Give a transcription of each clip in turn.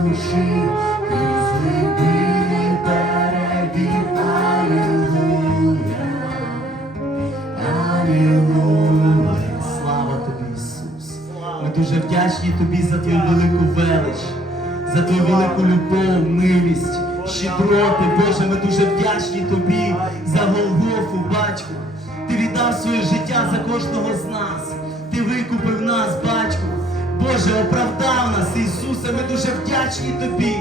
осушив, крізь глибини перебіг, Алілуя, Алілуя. Слава тобі, Ісус. Ми дуже вдячні тобі за твою велику велич, за твою велику любов, милість, щедроти. Боже, ми дуже вдячні тобі за Голгофу, батько. Ти віддав своє життя за кожного з нас. Боже, оправдав нас, Ісусе, ми дуже вдячні Тобі,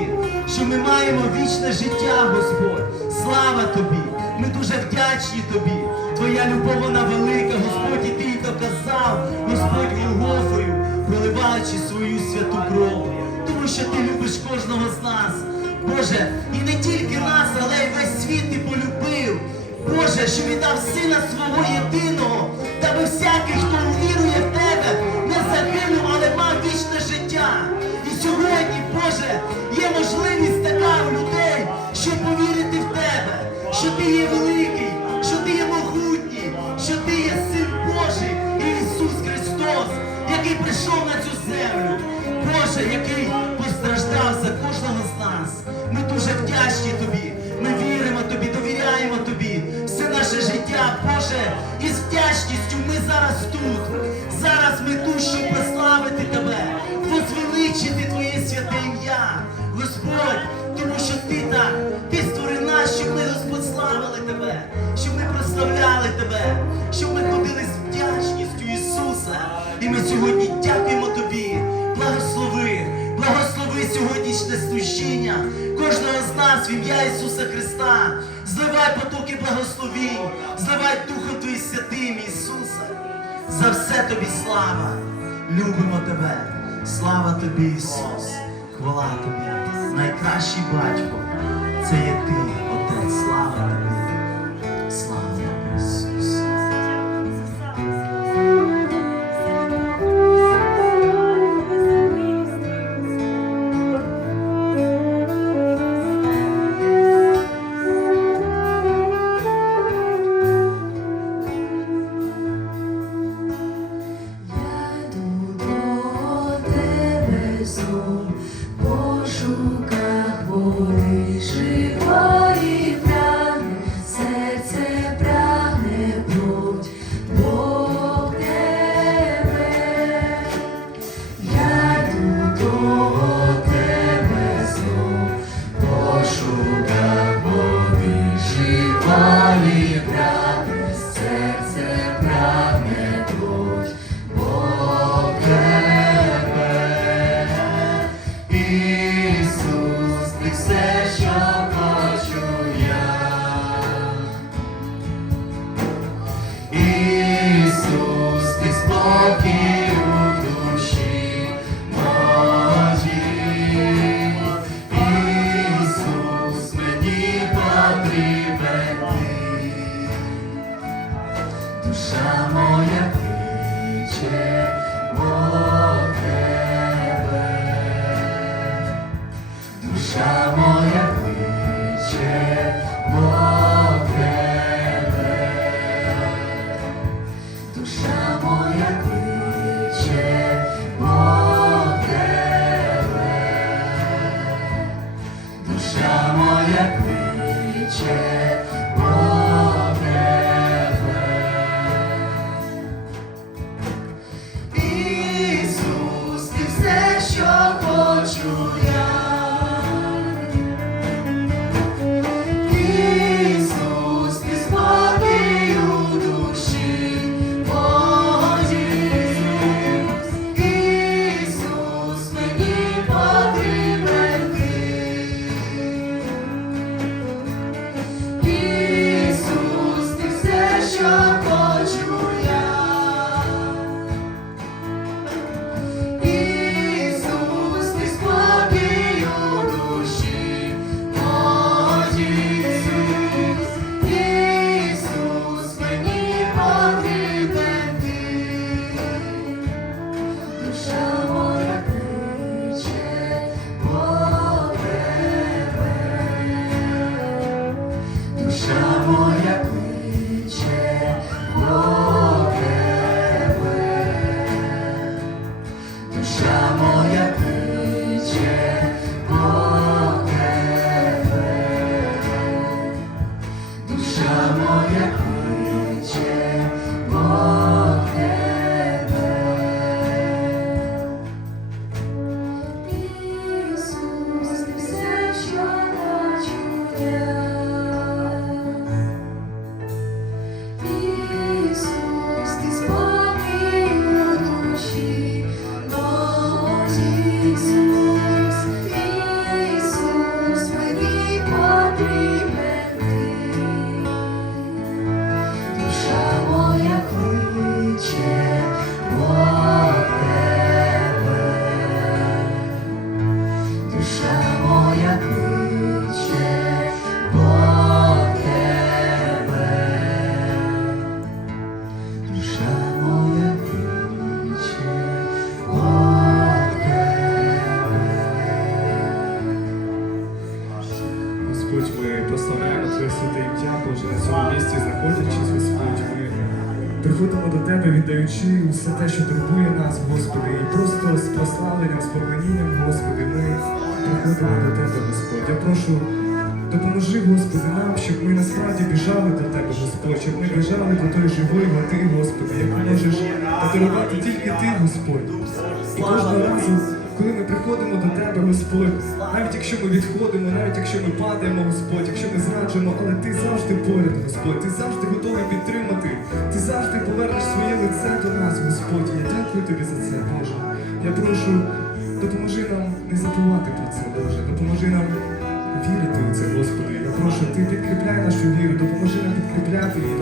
що ми маємо вічне життя, Господь. Слава Тобі! Ми дуже вдячні Тобі. Твоя любов вона велика, Господь, і Ти доказав, Господь Голгофою, проливаючи свою святу кров. Тому що Ти любиш кожного з нас. Боже, і не тільки нас, але й весь світ Ти полюбив. Боже, що віддав сина свого єдиного, даби всякий, хто Боже, який постраждав за кожного з нас. Ми дуже вдячні тобі. Ми віримо тобі, довіряємо тобі. Все наше життя, Боже, і з вдячністю ми зараз тут. Зараз ми тут, щоб прославити тебе, возвеличити Твоє святе ім'я. Господь, тому що Ти так, Ти створив нас, щоб ми Господь славили Тебе, в ім'я Ісуса Христа. Зливай потоки благословінь, зливай Духом Твоїм святим Ісуса. За все тобі слава. Любимо тебе. Слава тобі, Ісус. Хвала тобі. Найкращий батько. Це є ти, Отець. Слава тобі. Господь, ми прославляємо Твоє святе ім'я, Боже, на цьому місці знаходячись, Господь, ми приходимо до Тебе, віддаючи усе те, що турбує нас, Господи, і просто з прославленням, з поклонінням, Господи, ми приходимо до Тебе, Господь. Я прошу, допоможи, Господи, нам, щоб ми насправді біжали до Тебе, Господь, щоб ми біжали до тої живої води, Господи, яку можеш подарувати тільки Ти, Господь. І кожного разу, коли ми приходимо до Тебе, Господь, навіть якщо ми відходимо, навіть якщо ми падаємо, Господь, якщо ми зраджуємо, але Ти завжди поряд, Господь, Ти завжди готовий підтримати, Ти завжди повернеш своє лице до нас, Господь. Я дякую Тобі за це, Боже. Я прошу, допоможи нам не забувати про це, Боже. Допоможи нам вірити у це, Господи. Я прошу, Ти підкріпляй нашу віру, допоможи нам підкріпляти її,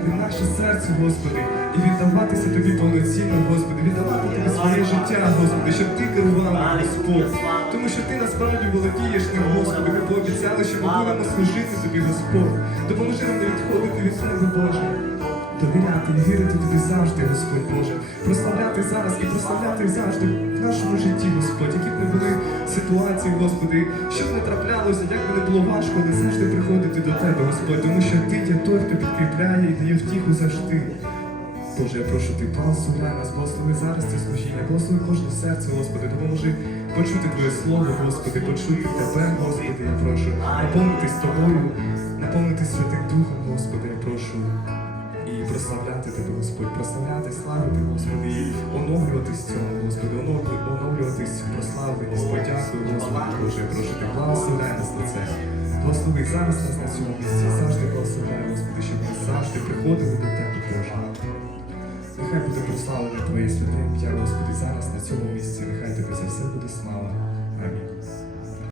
Тобі наше серце, Господи, і віддаватися Тобі повноцінно, Господи, віддавати Тобі своє життя, Господи, щоб Ти керував Господь. Тому що Ти насправді володієш ним, Господи. Ми пообіцяли, що ми будемо служити Тобі, Господь. Допоможи нам не відходити від Тебе, Боже. Довіряти і вірити тобі завжди, Господь Боже, прославляти зараз і прославляти завжди в нашому житті, Господи, що б не траплялося, як би не було важко, але завжди приходити до Тебе, Господь, тому що Ти є той, хто підкріпляє і дає втіху завжди. Боже, я прошу ти, благословляй нас, благослови зараз це служіння, благослови кожне серце, Господи, допоможи почути Твоє Слово, Господи, почути Тебе, Господи, я прошу, наповнитись Тобою, наповнитись Святим Духом, Господи, я прошу. Прославляти Тебе, Господь, прославляти, славити, Господи, і оновлюватись цьому, Господи, оновлюватись прославленість, подякую, Господи, Боже, я прошу Ти, благословляй нас на це. Благослови зараз нас на цьому місці, завжди благословляй, Господи, щоб ми завжди приходили до Тебе, Боже. Нехай буде прославлене Твоє святе ім'я, Господи, зараз на цьому місці, нехай Тобі за все буде слава. Амінь.